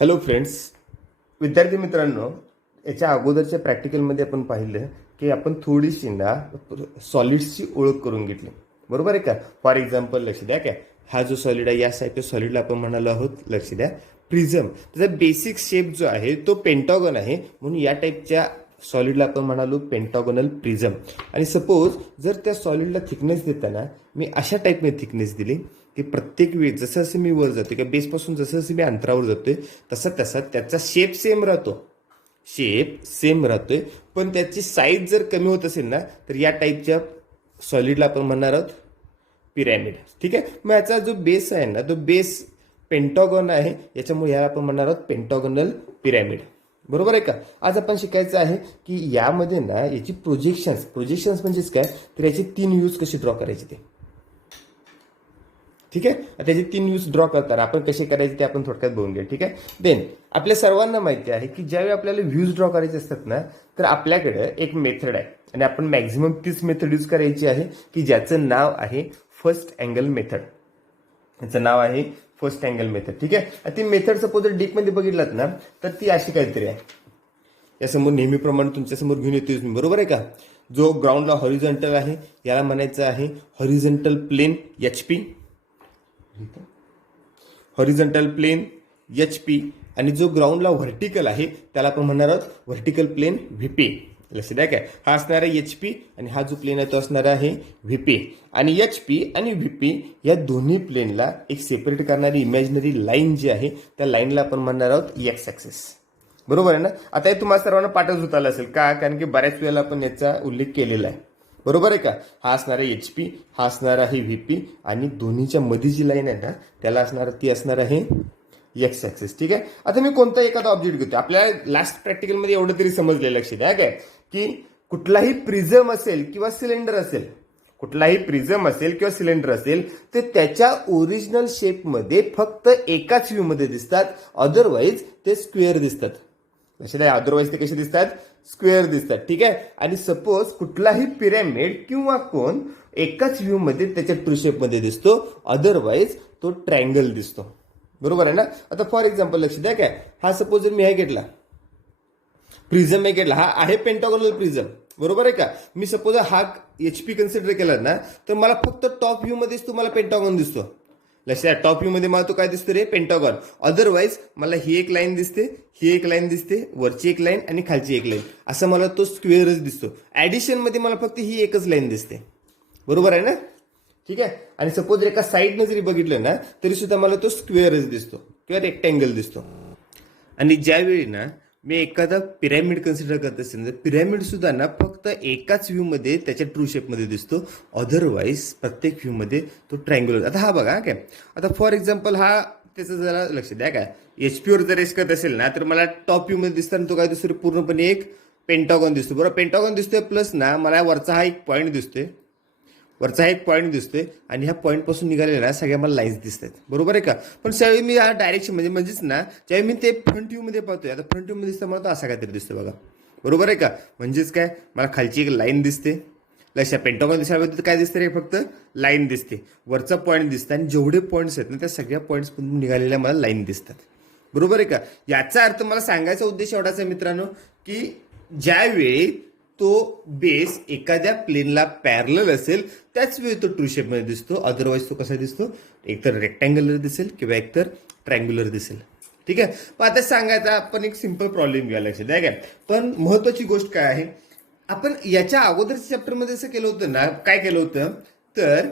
Hello friends, विद्यार्थी मित्रांनो, याच्या अगोदरच्या प्रॅक्टिकलमध्ये आपण पाहिलं की आपण थोडीशी ना सॉलिड्सची ओळख करून घेतली, बरोबर आहे का. फॉर एक्झाम्पल लक्ष द्या, काय हा जो सॉलिड आहे या साईडच्या सॉलिडला आपण म्हणालो आहोत, लक्ष द्या, प्रिझम. त्याचा बेसिक शेप जो आहे तो पेंटागॉन आहे, म्हणून या टाईपच्या सॉलिडला आपण म्हणालो पेंटागोनल प्रिझम. आणि सपोज जर त्या सॉलिडला थिकनेस देताना मी अशा टाईपमध्ये थिकनेस दिली की प्रत्येक वेळी जसं जसं मी वर जातोय किंवा बेसपासून जसं जसं मी अंतरावर जातोय तसा तसा त्याचा शेप सेम राहतोय, पण त्याची साईज जर कमी होत असेल ना तर या टाईपच्या सॉलिडला आपण म्हणणार आहोत पिरॅमिड. ठीक आहे, मग याचा जो बेस आहे ना तो बेस पेंटागॉन आहे, याच्यामुळे याला आपण म्हणणार आहोत पेंटागोनल पिरॅमिड. बरोबर आहे का. आज आपण शिकायचं आहे की यामध्ये ना याची प्रोजेक्शन्स म्हणजेच काय तर याचे 3 व्ह्यूज कसे ड्रॉ करायचे ते. ठीक आहे, त्याचे 3 व्ह्यूज ड्रॉ करताना आपण कसे करायचे ते आपण थोडक्यात बघून घ्या. ठीक आहे, देन आपल्या सर्वांना माहिती आहे की ज्यावेळी आपल्याला व्ह्यूज ड्रॉ करायचे असतात ना तर आपल्याकडे एक मेथड आहे आणि आपण मॅक्झिमम तीच मेथड यूज करायची आहे की ज्याचं नाव आहे फर्स्ट अँगल मेथड. याचं नाव आहे फर्स्ट अँगल मेथड. ठीक आहे, ती मेथड सपोज जर डीपमध्ये बघितलात ना तर ती अशी काहीतरी आहे. यासमोर नेहमीप्रमाणे तुमच्यासमोर घेऊन येतोय मी, बरोबर आहे का. जो ग्राउंडला हॉरिझॉन्टल आहे याला म्हणायचं आहे horizontal plane HP, horizontal plane HP. आणि जो ग्राउंडला व्हर्टिकल आहे त्याला आपण म्हणणार आहोत व्हर्टिकल प्लेन VP. लक्ष द्या, काय हा असणार आहे HP आणि हा जो प्लेन आहे तो असणार आहे VP. आणि HP आणि VP या दोन्ही प्लेनला एक सेपरेट करणारी इमॅजिनरी लाईन जी आहे त्या लाईनला आपण म्हणणार आहोत एक्स ॲक्सिस. बरोबर आहे ना. आता हे तुम्हाला सर्वांना पाठच होत आलं असेल का, कारण की बऱ्याच वेळेला आपण याचा उल्लेख केलेला आहे. बरोबर आहे का. हा असणार आहे HP, हा असणार आहे VP आणि दोन्हीच्या मध्ये जी लाईन आहे ना त्याला असणार आहे एक्स ॲक्सिस. ठीक आहे, आता मी कोणता एखादा ऑब्जेक्ट घेतो. आपल्याला लास्ट प्रॅक्टिकलमध्ये एवढं तरी समजले, लक्ष द्या काय, की कुठलाही प्रिझम असेल किंवा सिलेंडर असेल तर त्याच्या ओरिजिनल शेपमध्ये फक्त एकाच व्ह्यूमध्ये दिसतात, अदरवाईज ते स्क्वेअर दिसतात. लक्ष द्या, अदरवाईज ते कसे दिसतात, स्क्वेअर दिसतात. ठीक आहे, आणि सपोज कुठलाही पिरॅमिड किंवा कोन एकाच व्ह्यू मध्ये त्याच्या ट्रू शेपमध्ये दिसतो, अदरवाईज तो ट्रायंगल दिसतो. बरोबर आहे ना. आता फॉर एक्झाम्पल लक्ष द्या, काय हा सपोज जर मी हे घेतला प्रिझम, हा आहे पेंटागोनल प्रिझम. बरोबर आहे का. मी सपोज हा HP कन्सिडर केला ना तर मला फक्त टॉप व्ह्यू मध्येच तुम्हाला पेंटागॉन दिसतो. लक्षात, टॉप व्ह्यू मध्ये मला तो काय दिसतो रे, पेंटागॉन. अदरवाईज मला ही एक लाईन दिसते, ही एक लाईन दिसते, वरची एक लाईन आणि खालची एक लाईन, असं मला तो स्क्वेअरच दिसतो. ऍडिशन मध्ये मला फक्त ही एकच लाईन दिसते. बरोबर आहे ना. ठीक आहे, आणि सपोज एका साईडनं जरी बघितलं ना तरी सुद्धा मला तो स्क्वेअरच दिसतो किंवा रेक्टँगल दिसतो. आणि ज्यावेळी ना मी एखादा पिरॅमिड कन्सिडर करत असेल तर पिरॅमिड सुद्धा ना फक्त एकाच व्ह्यू मध्ये त्याच्या ट्रू शेपमध्ये दिसतो, अदरवाईज प्रत्येक व्ह्यू मध्ये तो ट्रायंग्युलर. आता हा बघा, काय आता फॉर एक्झाम्पल हा त्याचं जरा लक्ष द्या, काय HP वर जर रेस्ट करत असेल ना तर मला टॉप व्ह्यू मध्ये दिसताना तो काय दिसतो, पूर्णपणे एक पेंटागॉन दिसतो. बरोबर, पेंटागॉन दिसतोय प्लस ना मला वरचा हा एक पॉईंट दिसतोय आणि ह्या पॉईंट पासून निघालेल्या सगळ्या मला लाईन्स दिसतात. बरोबर आहे का. पण त्यावेळी मी हा डायरेक्शन म्हणजेच ना ज्यावेळी मी ते फ्रंट व्ह्यू मध्ये पाहतोय, आता फ्रंट व्ह्यू मध्ये दिसतं मला तो असा काहीतरी दिसतोय बघा. बरोबर आहे का. म्हणजेच काय, मला खालची एक लाईन दिसते. लक्षात, पेंटागॉन दिसायला काय दिसतं रे, फक्त लाईन दिसते, वरचा पॉईंट दिसतं आणि जेवढे पॉईंट्स आहेत ना त्या सगळ्या पॉईंट्स निघालेल्या मला लाईन दिसतात. बरोबर आहे का. याचा अर्थ मला सांगायचा उद्देश एवढाच आहे मित्रांनो की ज्यावेळी तो बेस एखाद्या प्लेनला पॅरलल असेल त्याच वेळी तो ट्रू शेपमध्ये दिसतो, अदरवाईज तो कसा दिसतो, एकतर रेक्टँग्युलर दिसेल किंवा एकतर ट्रायंग्युलर दिसेल. ठीक आहे, पण आता सांगायचा आपण एक सिंपल प्रॉब्लेम घ्या, लक्षात द्या. काय पण महत्वाची गोष्ट काय आहे, आपण याच्या अगोदरच्या चॅप्टरमध्ये असं केलं होतं ना, काय केलं होतं तर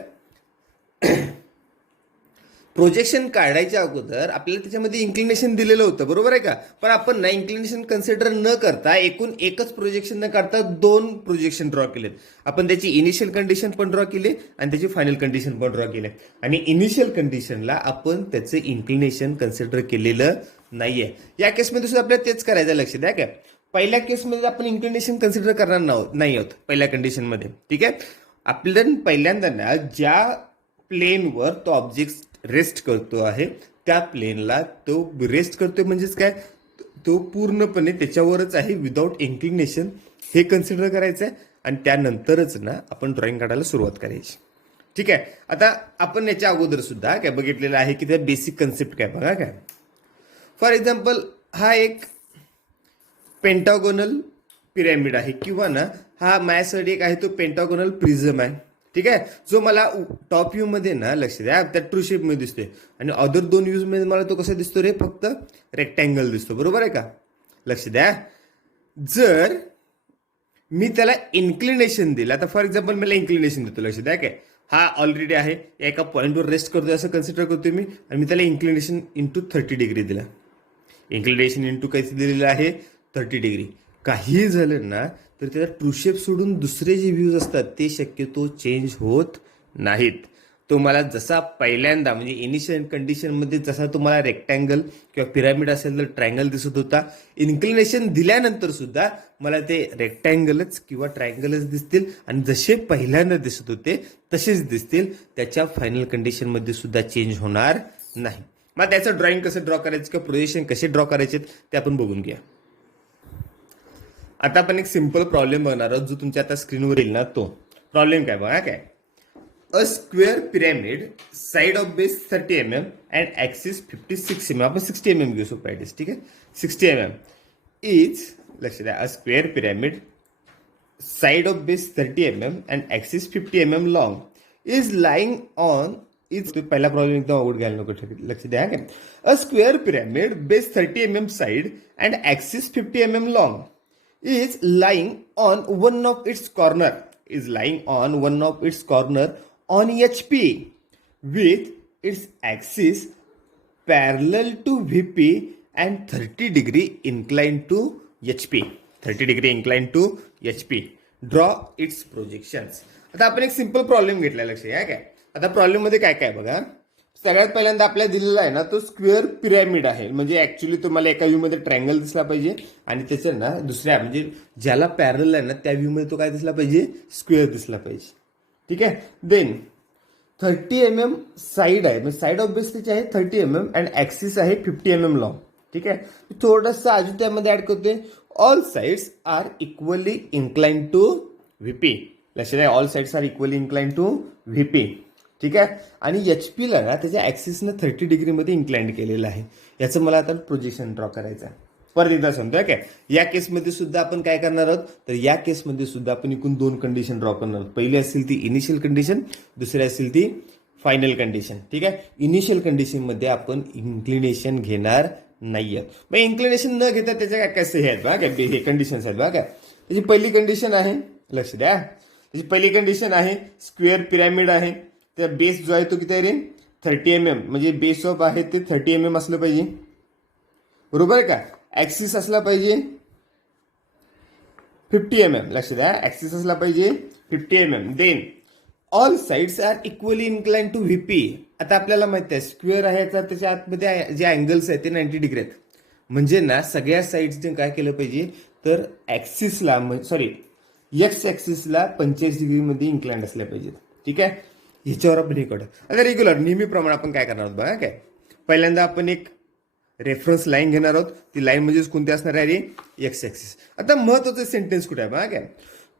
प्रोजेक्शन काढायच्या अगोदर आपल्याला त्याच्यामध्ये इन्क्लिनेशन दिलेलं होतं. बरोबर आहे का. पण आपण ना इन्क्लिनेशन कन्सिडर न करता एकूण एकच प्रोजेक्शन न काढता 2 प्रोजेक्शन ड्रॉ केलेत. आपण त्याची इनिशियल कंडिशन पण ड्रॉ केली आणि त्याची फायनल कंडिशन पण ड्रॉ केली. आणि इनिशियल कंडिशनला आपण त्याचं इन्क्लिनेशन कन्सिडर केलेलं नाहीये. या केसमध्ये सुद्धा आपल्याला तेच करायचं, लक्ष द्या. काय पहिल्या केसमध्ये आपण इन्क्लिनेशन कन्सिडर करणार नाही आहोत पहिल्या कंडिशनमध्ये. ठीक आहे, आपल्याला पहिल्यांदा ना ज्या प्लेनवर तो ऑब्जेक्ट रेस्ट करतो आहे त्या प्लेनला तो रेस्ट करतोय, म्हणजेच काय तो पूर्णपणे त्याच्यावरच आहे विदाऊट इन्क्लिनेशन, हे कन्सिडर करायचं आहे. आणि त्यानंतरच ना आपण ड्रॉइंग काढायला सुरुवात करायची. ठीक आहे, आता आपण याच्या अगोदर सुद्धा काय बघितलेलं आहे की त्या बेसिक कन्सेप्ट काय बघा. काय फॉर एक्झाम्पल हा एक पेंटागोनल पिरॅमिड आहे किंवा ना हा माझ्यासाठी एक आहे तो पेंटागोनल प्रिझम आहे. ठीक आहे, जो मला टॉप व्ह्यू मध्ये ना लक्ष द्या त्या ट्रू शेप मध्ये दिसतोय आणि अदर 2 व्ह्यूज मध्ये मला तो कसा दिसतो रे, फक्त रेक्टँगल दिसतो. बरोबर आहे का? लक्ष द्या, जर मी त्याला इन्क्लिनेशन दिलं, आता फॉर एक्झाम्पल मला इन्क्लिनेशन देतो, लक्ष द्या काय, हा ऑलरेडी आहे एका पॉईंटवर रेस्ट करतोय असं कन्सिडर करतोय मी आणि मी त्याला इन्क्लिनेशन इंटू 30 डिग्री दिला. इन्क्लिनेशन इंटू काहीच दिलेलं आहे 30 डिग्री. काही झालं ना तर त्याचा ट्रू शेप सोडून दुसरे जे व्ह्यूज असतात ते शक्यतो चेंज होत नाहीत. तुम्हाला जसा पहिल्यांदा म्हणजे इनिशियल कंडिशनमध्ये जसा तुम्हाला रेक्टँगल किंवा पिरामिड असेल तर ट्रायंगल दिसत होता, इन्क्लिनेशन दिल्यानंतर सुद्धा मला ते रेक्टँगलच किंवा ट्रायंगलच दिसतील आणि जसे पहिल्यांदा दिसत होते तसेच दिसतील. त्याच्या फायनल कंडिशनमध्ये सुद्धा चेंज होणार नाही. मग त्याचं ड्रॉइंग कसं ड्रॉ करायचं किंवा प्रोजेक्शन कसे ड्रॉ करायचे ते आपण बघून घ्या. आता आपण एक सिंपल प्रॉब्लेम बघणार आहोत जो तुमच्या आता स्क्रीनवर येईल ना. तो प्रॉब्लेम काय बघा, काय a square pyramid side of base 30 mm and axis 56 mm. आपण 60 mm घेऊ सोपं आहे. ठीक आहे, 60 mm इज, लक्ष द्या, a square pyramid side of base 30 mm and axis 50 mm long is lying on is. पहिला प्रॉब्लेम एकदम अवघड घ्यायला नको, लक्ष द्या काय. A square pyramid base 30 mm side and axis 50 mm long is lying on one of its corner on HP with its axis parallel to VP and 30 degree inclined to HP. 30 degree inclined to HP. Draw its projections. आता आपण एक simple problem घेतला, लक्ष घ्या काय. आता problem मध्ये काय काय बघा. सगळ्यात पहिल्यांदा आपल्याला दिलेला आहे ना तो स्क्वेअर पिरॅमिड आहे. म्हणजे ऍक्च्युली तुम्हाला एका व्ह्यू मध्ये ट्रायंगल दिसला पाहिजे आणि त्याचं ना दुसऱ्या म्हणजे ज्याला पॅरल आहे ना त्या व्ह्यू मध्ये तो काय दिसला पाहिजे, स्क्वेअर दिसला पाहिजे. ठीक आहे, देन 30 mm साईड आहे, म्हणजे साईड ऑफ बेस त्याची आहे 30 mm अँड ऍक्सिस आहे 50 mm लॉंग. ठीक आहे, थोडंसं अजून त्यामध्ये ऍड करतोय, all sides are equally inclined to VP. लक्षात आहे, all sides are equally inclined to VP. ठीक आहे, आणि एचपीला ना त्याच्या ऍक्सिसनं 30 डिग्रीमध्ये इन्क्लाइंड केलेलं आहे. याचं मला आता प्रोजेक्शन ड्रॉ करायचं आहे. परत एकदा सांगतोय काय, या केसमध्ये सुद्धा आपण काय करणार आहोत, तर या केसमध्ये सुद्धा आपण एकूण 2 कंडिशन ड्रॉ करणार आहोत. पहिली असेल ती इनिशियल कंडिशन, दुसरी असेल ती फायनल कंडिशन. ठीक आहे, इनिशियल कंडिशनमध्ये आपण इन्क्लिनेशन घेणार नाहीये. मग इन्क्लिनेशन न घेता त्याच्या काय कसं हे आहेत बघा काय, हे कंडिशन्स आहेत बघा काय. त्याची पहिली कंडिशन आहे, लक्ष द्या, त्याची पहिली कंडिशन आहे स्क्वेअर पिरॅमिड आहे. तर बेस जो आहे तो किती आहे रे, 30 mm. म्हणजे बेस ऑफ आहे ते 30 mm असलं पाहिजे. बरोबर आहे का. ऍक्सिस असला पाहिजे 50 mm. लक्ष द्या, ऍक्सिस असला पाहिजे 50 mm. Then all sides are equally inclined to VP. आता आपल्याला माहिती आहे स्क्वेअर आहे तर त्याच्या आतमध्ये जे अँगल्स आहेत ते 90 डिग्री आहेत. म्हणजे ना सगळ्या साइड्सने काय केलं पाहिजे, तर ऍक्सिसला सॉरी एक्स ऍक्सिसला 45 डिग्रीमध्ये इन्क्लाइंड असल्या पाहिजेत. ठीक आहे, ह्याच्यावर आपण हे करू. आता रेग्युलर नेहमीप्रमाणे आपण काय करणार आहोत बघा काय. पहिल्यांदा आपण एक रेफरन्स लाईन घेणार आहोत. ती लाईन म्हणजे कोणती असणार आहे रे, एक्स ऍक्सिस. आता महत्वाचं सेंटेन्स कुठे आहे बघा काय,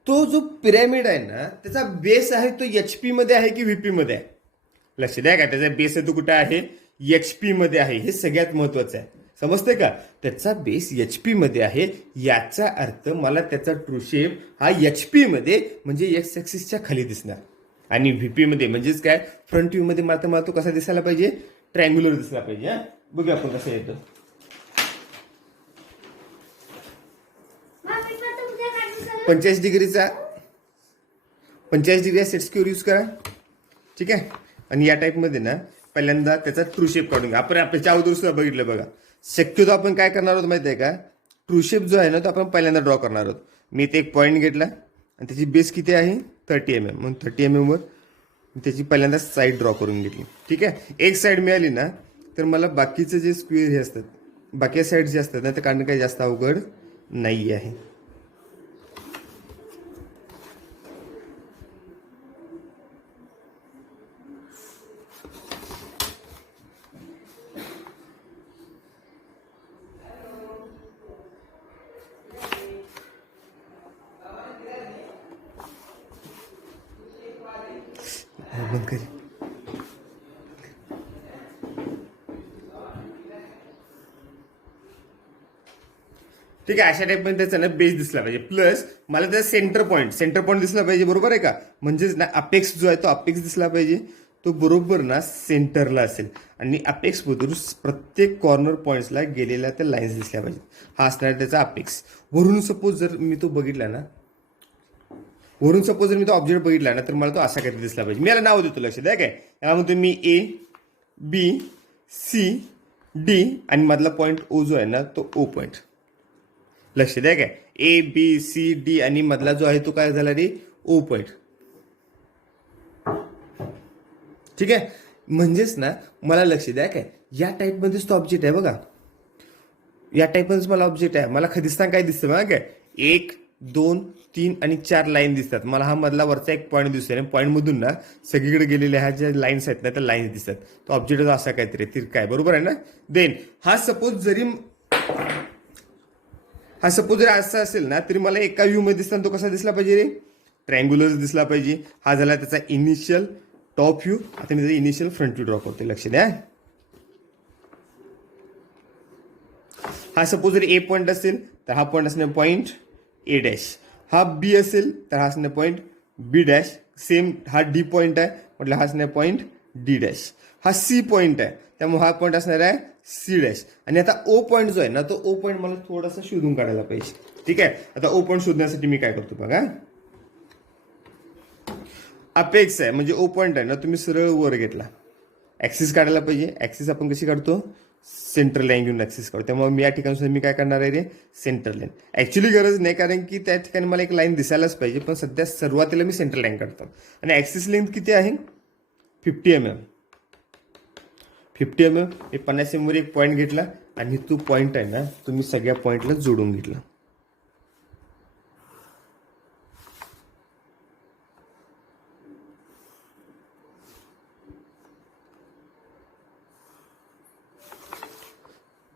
तो जो पिरॅमिड आहे ना त्याचा बेस आहे तो एचपी मध्ये आहे की व्हीपी मध्ये आहे. लक्ष द्या का, त्याचा बेस आहे तो कुठे आहे, एचपी मध्ये आहे. हे सगळ्यात महत्वाचं आहे, समजते का. त्याचा बेस एचपी मध्ये आहे, याचा अर्थ मला त्याचा ट्रू शेप हा एचपी मध्ये म्हणजे एक्स ऍक्सिसच्या खाली दिसणार आणि व्हीपी मध्ये म्हणजेच काय फ्रंट व्ह्यू मध्ये मला तो कसा दिसायला पाहिजे, ट्रायंग्युलर दिसला पाहिजे. बघूया आपण कसं येतं. पंचेचाळीस डिग्रीचा सेट स्क्वेअर यूज करा. ठीक आहे, आणि या टाइप मध्ये ना पहिल्यांदा त्याचा ट्रू शेप काढून घ्या. आपण आपल्या अगोदर सुद्धा बघितलं बघा. शक्यतो आपण काय करणार आहोत माहिती आहे का, ट्रू शेप जो आहे ना तो आपण पहिल्यांदा ड्रॉ करणार आहोत. मी इथे एक पॉईंट घेतला आणि त्याची बेस किती आहे 30 mm. मग 30 mm वर त्याची पहिल्यांदा साईड ड्रॉ करून घेतली. ठीक आहे, एक साईड मिळाली ना तर मला बाकीचे जे स्क्वेअर हे असतात, बाकी साईड जे असतात ना ते काढणं काही जास्त अवघड नाही आहे. बंद करी. ठीक आहे, अशा टाईपमध्ये त्याचा ना बेस दिसला पाहिजे. प्लस मला त्याचा सेंटर पॉईंट दिसला पाहिजे, बरोबर आहे का. म्हणजेच ना अपेक्स जो आहे तो अपेक्स दिसला पाहिजे, तो बरोबर ना सेंटरला असेल. आणि अपेक्स मधून प्रत्येक कॉर्नर पॉईंट्सला गेलेल्या त्या लाईन्स दिसल्या पाहिजेत. हा असणार त्याचा अपेक्स. वरून सपोज जर मी तो बघितला ना, जर मी तो ऑब्जेक्ट बघितला ना, तर मला तो असा काहीतरी दिसला पाहिजे. मी याला नाव देतो, लक्ष द्या काय. याला म्हणतो मी ए, बी, सी, डी आणि मधला पॉईंट ओ जो आहे ना तो ओ पॉईंट. लक्ष द्या काय, ए, बी, सी, डी आणि मधला जो आहे तो काय झाला रे, ओ पॉईंट. ठीक आहे, म्हणजेच ना मला लक्ष द्या काय, या टाईपमध्येच तो ऑब्जेक्ट आहे बघा. या टाईपमध्येच मला ऑब्जेक्ट आहे. मला दिसताना काय दिसतं बघा काय, 1, 2, 3 आणि 4 लाईन दिसतात. मला हा मधला वरचा एक पॉईंट दिसतोय आणि पॉईंट मधून ना सगळीकडे गेलेल्या ह्या ज्या लाईन्स आहेत ना त्या लाईन्स दिसतात. तो ऑब्जेक्ट असा काहीतरी तिरका आहे, बरोबर आहे ना. देन हा सपोज जरी असा असेल ना, तरी मला एका व्ह्यू मध्ये दिसताना तो कसा दिसला पाहिजे रे, ट्रायंग्युलर दिसला पाहिजे. हा झाला त्याचा इनिशियल टॉप व्ह्यू. आता मी त्याचा इनिशियल फ्रंट व्ह्यू ड्रॉ करतो, लक्ष द्या. हा सपोज जर ए पॉईंट असेल तर हा पॉईंट असणार पॉईंट ए डॅश. हा बी असेल तर हा असणार पॉईंट बी डॅश. सेम हा डी पॉईंट आहे म्हटलं, हा असणार पॉईंट डी डॅश. हा सी पॉईंट आहे त्यामुळे हा पॉईंट असणार आहे सी डॅश. आणि आता ओ पॉईंट जो आहे ना, तो ओ पॉईंट मला थोडासा शोधून काढायला पाहिजे. ठीक आहे, आता ओ पॉईंट शोधण्यासाठी मी काय करतो बघा, अपेक्स आहे म्हणजे ओ पॉईंट आहे ना, तुम्ही सरळ वर घेतला. ऍक्सिस काढायला पाहिजे. ऍक्सिस आपण कशी काढतो, सेंटर लाईन घेऊन ऍक्सिस काढतो. त्यामुळे मी या ठिकाणी सुद्धा मी काय करणार आहे रे, सेंटर लाईन. ऍक्च्युली गरज नाही, कारण की त्या ठिकाणी मला एक लाईन दिसायलाच पाहिजे, पण सध्या सुरुवातीला मी सेंटर लाईन काढतो. आणि ऍक्सिस लेंथ किती आहे, 50 mm. 50 mm. मी 50 mm वर एक पॉईंट घेतला आणि तो पॉईंट आहे ना तुम्ही सगळ्या पॉईंटला जोडून घेतला.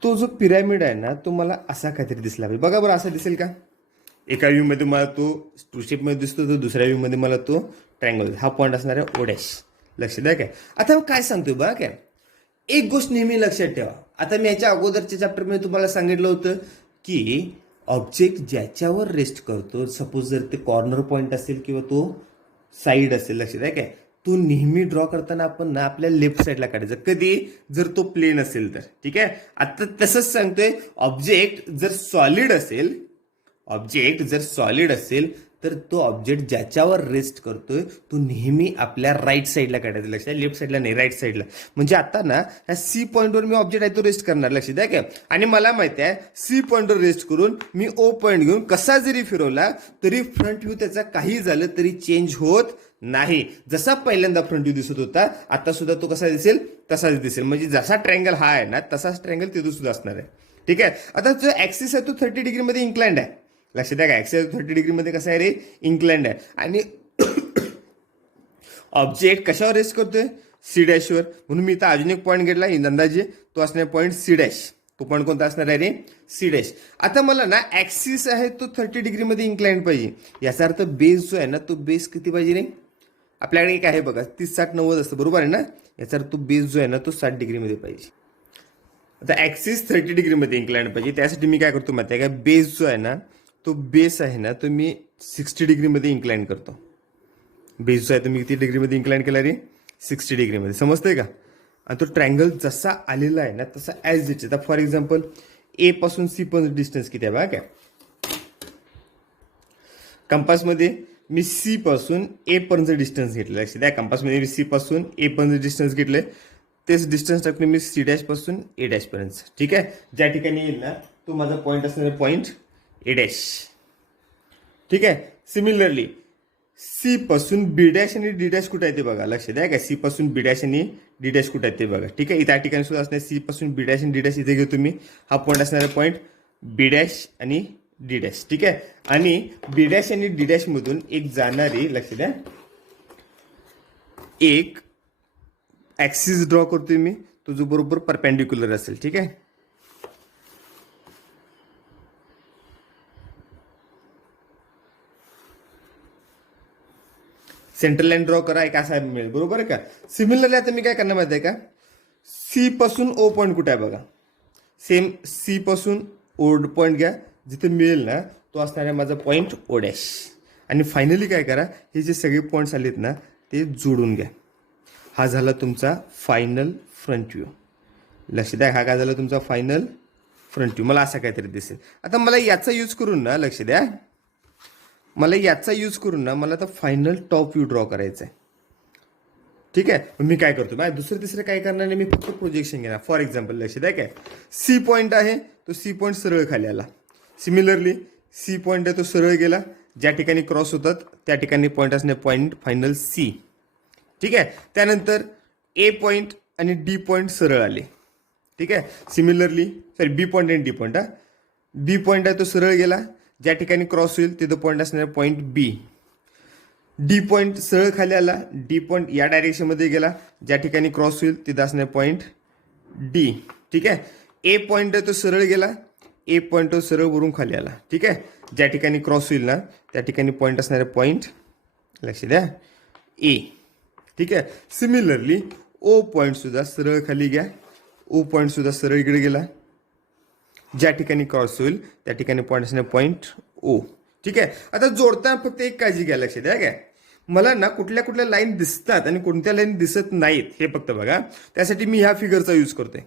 तो जो पिरॅमिड आहे ना, तो मला असा काहीतरी दिसला पाहिजे. बघा बरं, असा दिसेल का. एका व्ह्यू मध्ये मला तो टू शेप मध्ये दिसतो, तो दुसऱ्या व्ह्यू मध्ये मला तो ट्रायंगल. हा पॉईंट असणार आहे ओ डॅश. लक्ष द्या काय. आता काय सांगतोय बघा काय, एक गोष्ट नेहमी लक्षात ठेवा. आता मी याच्या अगोदरच्या चॅप्टर मध्ये तुम्हाला सांगितलं होतं की ऑब्जेक्ट ज्याच्यावर रेस्ट करतो, सपोज जर ते कॉर्नर पॉईंट असेल किंवा तो साईड असेल, लक्ष द्या काय, तो नेहमी ड्रॉ करताना आपण ना आपल्या लेफ्ट साईडला काढायचं. कधी, जर तो प्लेन असेल तर. ठीक आहे, आता तसंच सांगतोय, ऑब्जेक्ट जर सॉलिड असेल तर तो ऑब्जेक्ट ज्याच्यावर रेस्ट करतोय तो नेहमी आपल्या राईट साईडला काढायचा. लक्ष द्या, लेफ्ट साईडला नाही, राईट साईडला. म्हणजे आता ना ह्या सी पॉईंटवर मी ऑब्जेक्ट आहे तो रेस्ट करणार, लक्ष द्या काय. आणि मला माहिती आहे सी पॉईंटवर रेस्ट करून मी ओ पॉईंट घेऊन कसा जरी फिरवला तरी फ्रंट व्ह्यू त्याचा काही झालं तरी चेंज होत नाही. जसा पहिल्यांदा फ्रंट व्ह्यू दिसत होता, आता सुद्धा तो कसा दिसेल, तसाच दिसेल. म्हणजे जसा ट्रायंगल हा आहे ना, तसाच ट्रायंगल तिथं सुद्धा असणार आहे. ठीक आहे, आता जो ऍक्सिस आहे तो 30 डिग्री मध्ये इन्क्लाइंड आहे. लक्ष द्या, ऍक्सिस 30 डिग्री मध्ये कसा आहे रे, इन्क्लाइंड आहे. आणि ऑब्जेक्ट कशावर रेस्ट करतोय, सी डॅशवर. म्हणून मी इथं अजून एक पॉईंट घेतला अंदाजे, तो असणार पॉईंट सी डॅश. तो पॉईंट कोणता असणार आहे रे, सी डॅश. आता मला ना ऍक्सिस आहे तो 30 डिग्री मध्ये इन्क्लाइंड पाहिजे. याचा अर्थ बेस जो आहे ना, तो बेस किती पाहिजे रे, आपल्याकडे एक आहे बघा 30, 60, 90 असतं, बरोबर आहे ना. याचा अर्थ तो बेस जो आहे ना तो 60 डिग्री मध्ये पाहिजे. आता ऍक्सिस 30 डिग्री मध्ये इन्क्लाइंड पाहिजे. त्यासाठी मी काय करतो माहिती आहे का, बेस जो आहे ना, तो बेस आहे ना तो मी 60 डिग्री मध्ये इन्क्लाइंड करतो. बेस जो आहे तो मी किती डिग्री मध्ये इन्क्लाइंड केला रे, 60 डिग्री मध्ये. समजतंय का. आणि तो ट्रायंगल जसा आलेला आहे ना तसा ऍज इट. आता फॉर एक्झाम्पल ए पासून सी पर्यंत डिस्टन्स किती आहे बघा काय. कंपासमध्ये मी सी पासून ए पर्यंत डिस्टन्स घेतलं. लक्ष द्या, कंपासमध्ये मी सी पासून ए पर्यंत डिस्टन्स घेतले. तेच डिस्टन्स टाकले मी सी डॅश पासून ए डॅश पर्यंत. ठीक आहे, ज्या ठिकाणी येईल ना तो माझा पॉईंट असणार पॉईंट ए डॅश. ठीक आहे, सिमिलरली सी पासून बी डॅश आणि डी डॅश कुठे आहे ते बघा. लक्ष द्या काय, सी पासून बी डॅश आणि डी डॅश कुठे आहे ते बघा. ठीक आहे, त्या ठिकाणी सुद्धा असणार सी पासून बी डॅश आणि डी डॅश इथे घेतो मी. हा पॉईंट असणार पॉईंट बी डॅश आणि डी डॅश. ठीक आहे, आणि बी डॅश आणि डी डॅश मधून एक जाणारी, लक्ष द्या, एक ऍक्सिस ड्रॉ करतोय मी, तो जो बरोबर परपेंडिक्युलर असेल. ठीक आहे, सेंट्रल लाईन ड्रॉ करा, एक असा मिळेल, बरोबर आहे का. सिमिलरली आता मी काय करणार माहिती आहे का, सी पासून ओ पॉईंट कुठे आहे बघा. सेम सी पासून ओ पॉईंट घ्या, जिथे मिळेल ना तो असणार आहे माझा पॉईंट ओ डॅश. आणि फायनली काय करा, हे जे सगळे पॉईंट्स आलेत ना ते जोडून घ्या. हा झाला तुमचा फायनल फ्रंट व्ह्यू. लक्ष द्या, हा काय झाला तुमचा फायनल फ्रंट व्ह्यू. मला असा काहीतरी दिसेल. आता मला याचा यूज करून ना, लक्ष द्या, मला याचा यूज करून ना मला आता फायनल टॉप व्ह्यू ड्रॉ करायचा आहे. ठीक आहे, मी काय करतो, माझ्या दुसरं तिसरं काय करणार नाही, मी फक्त प्रोजेक्शन घेणार. फॉर एक्झाम्पल लक्ष द्या, काय सी पॉईंट आहे तो सी पॉईंट सरळ खाली आला. सिमिलरली सी पॉईंट आहे तो सरळ गेला, ज्या ठिकाणी क्रॉस होतात त्या ठिकाणी पॉईंट असणे पॉईंट फायनल सी. ठीक आहे, त्यानंतर ए पॉईंट आणि डी पॉईंट सरळ आले. ठीक आहे, सिमिलरली सॉरी बी पॉईंट आणि डी पॉईंट, हा बी पॉईंट आहे तो सरळ गेला, ज्या ठिकाणी क्रॉस होईल तिथं पॉईंट असणार पॉईंट बी. डी पॉईंट सरळ खाली आला, डी पॉईंट या डायरेक्शनमध्ये गेला, ज्या ठिकाणी क्रॉस होईल तिथं असणार पॉईंट डी. ठीक आहे, ए पॉईंट आहे तो सरळ गेला, ए पॉईंट तो सरळ वरून खाली आला. ठीक आहे, ज्या ठिकाणी क्रॉस होईल ना त्या ठिकाणी पॉईंट असणारे पॉईंट, लक्ष द्या, ए. ठीक आहे, सिमिलरली ओ पॉईंट सुद्धा सरळ खाली घ्या, ओ पॉईंट सुद्धा सरळ इकडे गेला, ज्या ठिकाणी क्रॉस होईल त्या ठिकाणी पॉईंट असणार पॉईंट ओ. ठीक आहे, आता जोडताना फक्त एक काळजी घ्या, लक्ष द्या, काय मला ना कुठल्या कुठल्या लाईन दिसतात आणि कोणत्या लाईन दिसत नाहीत हे फक्त बघा. त्यासाठी मी ह्या फिगरचा यूज करतोय.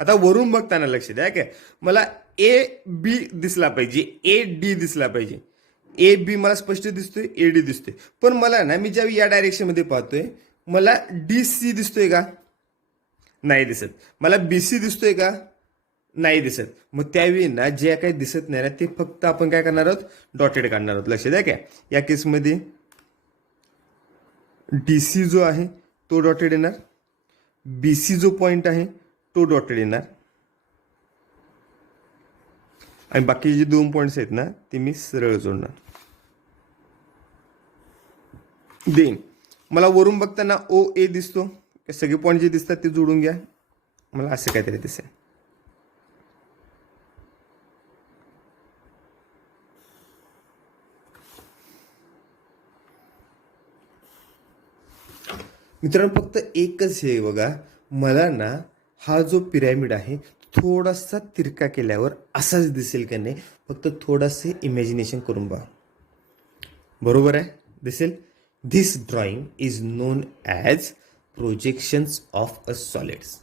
आता वरून बघताना लक्ष द्या, काय मला ए बी दिसला पाहिजे, ए डी दिसला पाहिजे. ए बी मला स्पष्ट दिसतोय, ए डी दिसतोय. पण मला ना मी ज्यावेळी या डायरेक्शनमध्ये पाहतोय मला डी सी दिसतोय का, नाही दिसत. मला बी सी दिसतोय का, नाही दिसत. मग त्यावेळी ना जे काही दिसत नाही ना ते फक्त आपण काय करणार आहोत, डॉटेड काढणार आहोत. लक्ष द्या, काय या केसमध्ये डी सी जो आहे तो डॉटेड येणार, बी सी जो पॉईंट आहे तो डॉटेड येणार, आणि बाकी जे दोन पॉईंट्स आहेत ना ते मी सरळ जोडणार. देन मला वरून बघताना ओ ए दिसतो, सगळे पॉईंट जे दिसतात ते जोडून घ्या. मला असं काहीतरी दिसेल. मित्रांनो फक्त एकच हे बघा, मला ना हा जो पिरॅमिड आहे थोडासा तिरका केल्यावर असाच दिसेल का नाही, फक्त थोडासे इमॅजिनेशन करून बघा. बरोबर आहे, दिसेल. This drawing is known as projections of a solids.